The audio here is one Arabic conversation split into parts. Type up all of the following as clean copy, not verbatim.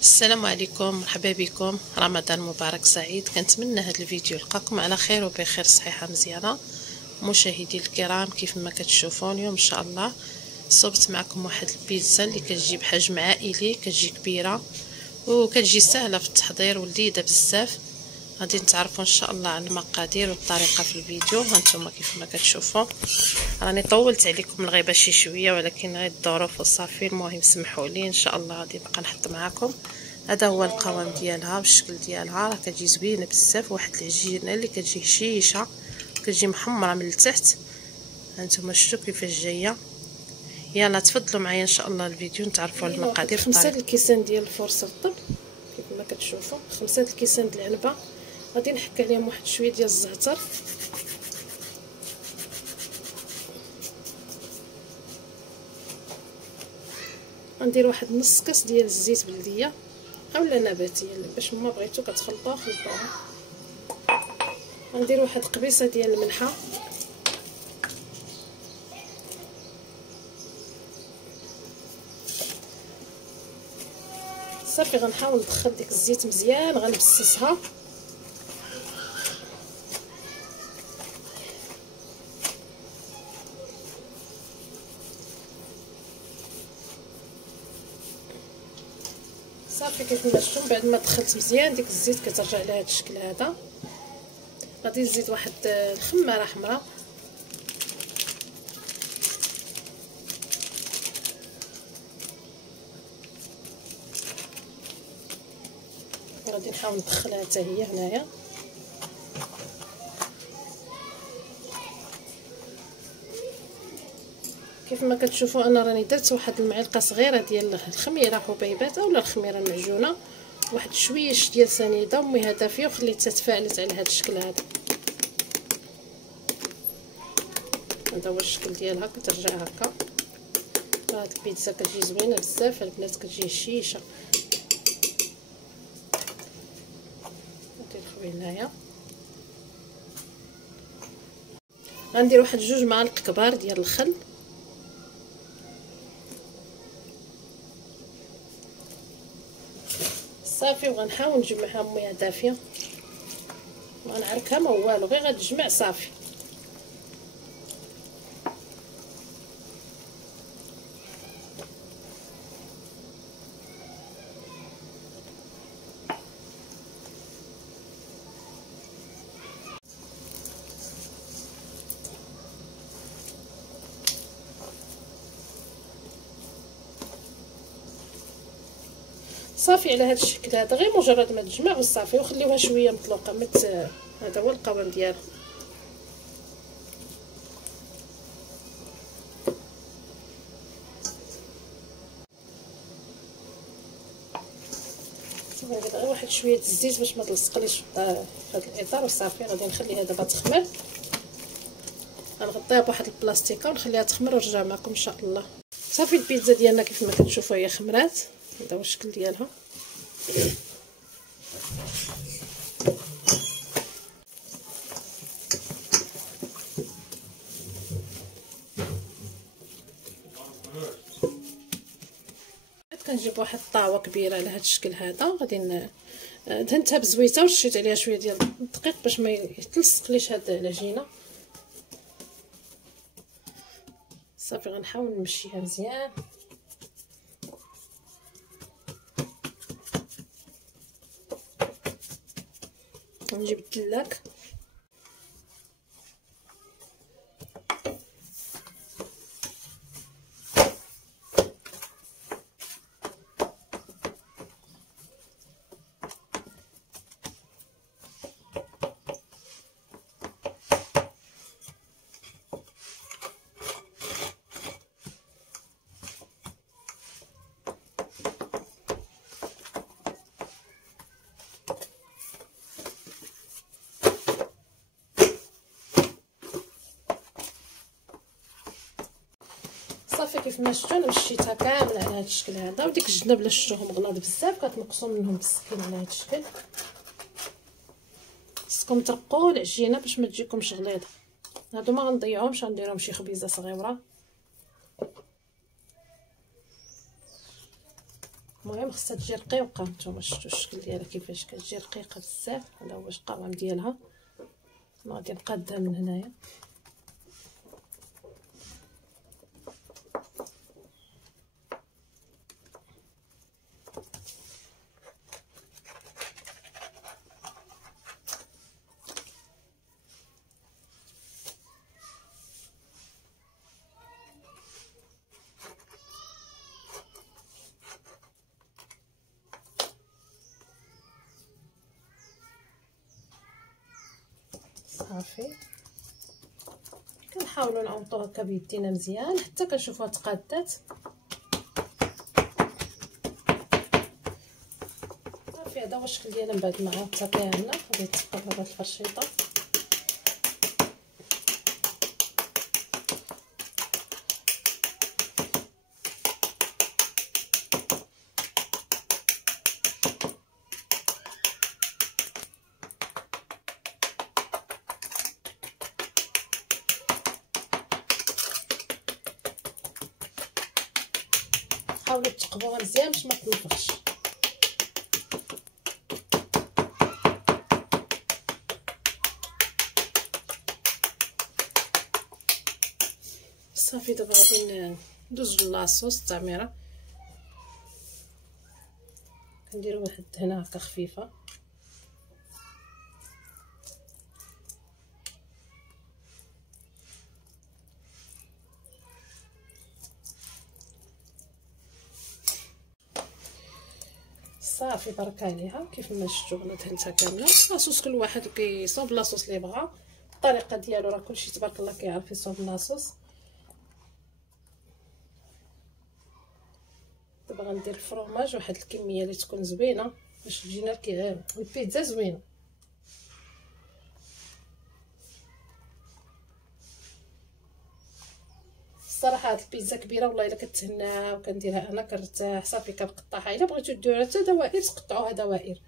السلام عليكم، مرحبا بكم. رمضان مبارك سعيد. كنتمنى هذا الفيديو يلقاكم على خير وبخير، صحيحه مزيانه. مشاهدي الكرام، كيف ما كتشوفون اليوم ان شاء الله صوبت معكم واحد البيتزا اللي كتجي بحجم عائلي، كتجي كبيره وكتجي سهله في التحضير ولذيذه بزاف. غادي نتعرفوا ان شاء الله على المقادير والطريقه في الفيديو. هانتوما كيف ما كتشوفوا راني طولت عليكم الغيبه شي شويه، ولكن غير الظروف وصافي. المهم سمحوا لي، ان شاء الله غادي نبقى نحط معكم. هذا هو القوام ديالها والشكل ديالها، راه كتجي زوينه بزاف. واحد العجينه اللي كتجي هشيشه، كتجي محمره من التحت. هانتوما شفتوا كيفاش جايه. يلا تفضلوا معايا ان شاء الله الفيديو نتعرفوا على المقادير. 5 الكيسان ديال الفرصه الطب كيف ما كتشوفوا، 5 الكيسان د العنبه. غادي نحك عليهم واحد شويه ديال الزعتر، غندير واحد نص كاس ديال الزيت بلديه اولا نباتيه باش ما بغيتو كتخلطوها خلطوها. غندير واحد قبيصه ديال الملحه، صافي. غنحاول ندخل ديك الزيت مزيان، غنبسسها. صافي كيف ما شفتوا، بعد ما دخلت مزيان ديك الزيت كترجع لهذا الشكل هذا. غادي نزيد واحد الخماره حمراء، غادي نحاول ندخلها حتى هي هنايا. كيف ما كتشوفوا انا راني درت واحد المعلقه صغيره ديال الخميره حبيبات اولا الخميره المعجونه، واحد شويش ديال سنيده وميها دافيه، وخليتها تفاعلت على هذا الشكل هذا. هذا هو الشكل ديالها، كترجع هكا. هاد البيتزا كتجي زوينه بزاف البنات، كتجي هشيشه. ندير هنايا، غندير واحد 2 معالق كبار ديال الخل، صافي. وغنحاول نجمعها بميه دافيه، ما نعركها ما والو، غير غتجمع صافي. صافي على هذا الشكل هذا، غير مجرد ما تجمع وصافي، وخليوها شويه مطلوقه هذا هو القوام ديالها. غادي غير واحد شويه الزيت باش ما تلصقليش في هذا الاطار وصافي. غادي نخليها دابا تخمر، غنغطيها بواحد البلاستيكه ونخليها تخمر ونرجع معكم ان شاء الله. صافي البيتزا ديالنا كيف ما كتشوفوا هي خمرات. هذا هو الشكل ديالها. كنجيب واحد الطاوه كبيره على هذا الشكل هذا، غادي دهنتها بزويته ورشيت عليها شويه ديال الدقيق باش ما يتلصقليش هاد العجينه. صافي غنحاول نمشيها مزيان. نجيب الدلاك، صافي كيف ما شفتوا انا مشيتها كامله على هذا الشكل هذا. وديك الجناب الا شفتوهم غلاظ بزاف كتنقصوا منهم بالسكين على هذا الشكل. خصكم ترقوا العجينه باش ما تجيكمش غليظه. هادو ما غنضيعهمش، غنديرهم شي خبيزه صغيره. المهم خصها تجي رقيقه. نتوما شفتوا الشكل ديالها كيفاش كتجي رقيقه بزاف. هذا هو القوام ديالها. غادي نقادها من هنايا. صافي كنحاولوا نعوضوا هكا بيدينا مزيان حتى كنشوفوها تقادات. صافي هذا هو الشكل ديالها من بعد ما عاودتها هنا. غادي تقلب هاد الفرشيطه. حاولوا تقبوها مزيان باش ما تنفخش. صافي دابا غادي ندوزو لاصوص التعميره. كنديرو واحد هنا هكا خفيفه. صافي برك عليها. كيف ما شفتوا انا دهنتها كامله. لاصوص كل واحد كيصوب لاصوص اللي بغا. الطريقه ديالو راه كلشي تبارك الله كيعرف يصوب لاصوص. دابا غندير الفرماج واحد الكميه اللي تكون زوينه باش تجينا البيتزا زوينه. الصراحه هاد البيتزا كبيره والله الا كتهنى وكنديرها انا كنرتاح. صافي كنقطعها. الا بغيتو ديروها حتى دوائر تقطعوها دوائر.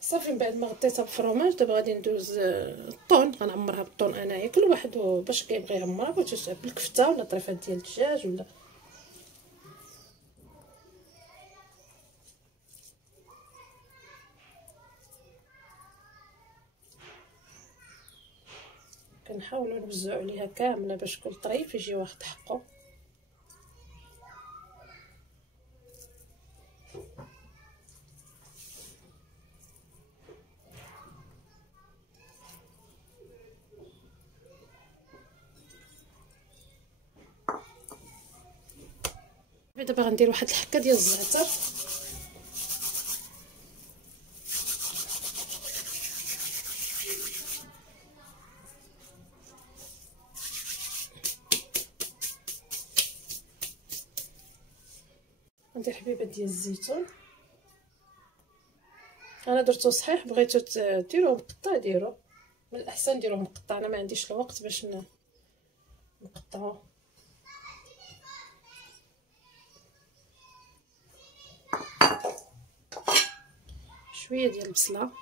صافي من بعد ما غطيتها بالفرماج دابا غادي ندوز الطون. غنعمرها بالطون انايا. كل واحد باش كيبغي يعمرها. بغيتو بالكفته ولا طريفات ديال الدجاج ولا كنحاولوا نوزعوا عليها كامله باش كل طريف يجي واخد حقه. دابا غندير واحد الحكه ديال الزعتر. غندير حبيبه ديال الزيتون. انا درتو صحيح. بغيتو ديروه مقطع ديروه. من الاحسن ديروه مقطع. انا ما عنديش الوقت باش نقطعوه. شويه ديال البصله.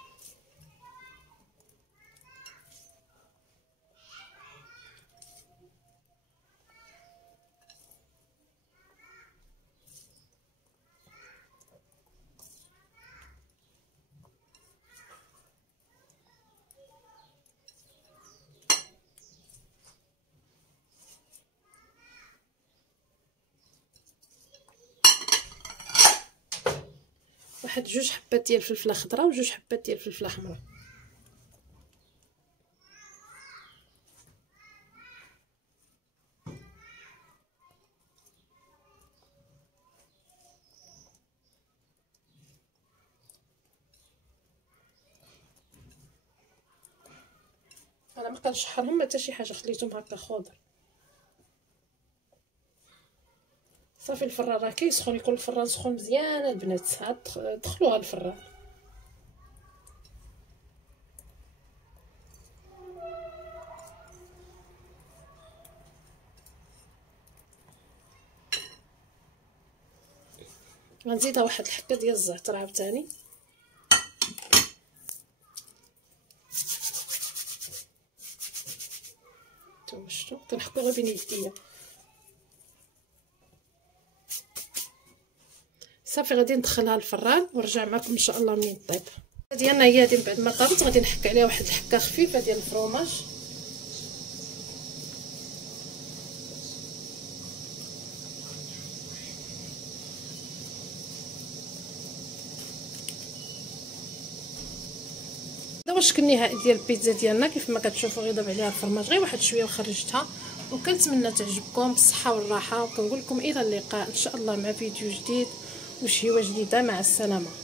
واحد 2 حبات ديال الفلفله خضراء و2 حبات ديال الفلفله حمراء. انا ما كنشحرهم حتى شي حاجه. خليتهم هكا خضر. صافي الفران راه كيسخن. يكون الفران سخون مزيان البنات. دخلوها الفران. غنزيدها واحد الحكه ديال الزعتر عاوتاني. نتوما شفتوا كنحكو غير بين يديا. صافي غادي ندخلها للفران ونرجع معكم ان شاء الله منين طيب. ديالنا هي هادي من بعد ما طابت غادي نحك عليها واحد الحكه خفيفه ديال الفرomاج. هذا هو الشكل النهائي ديال البيتزا ديالنا. كيف ما كتشوفوا غيضرب عليها الفرماج غير واحد شويه وخرجتها، وكنتمنى تعجبكم بالصحه والراحه، وكنقول لكم الى اللقاء ان شاء الله مع فيديو جديد وشهيوه جديده. مع السلامه.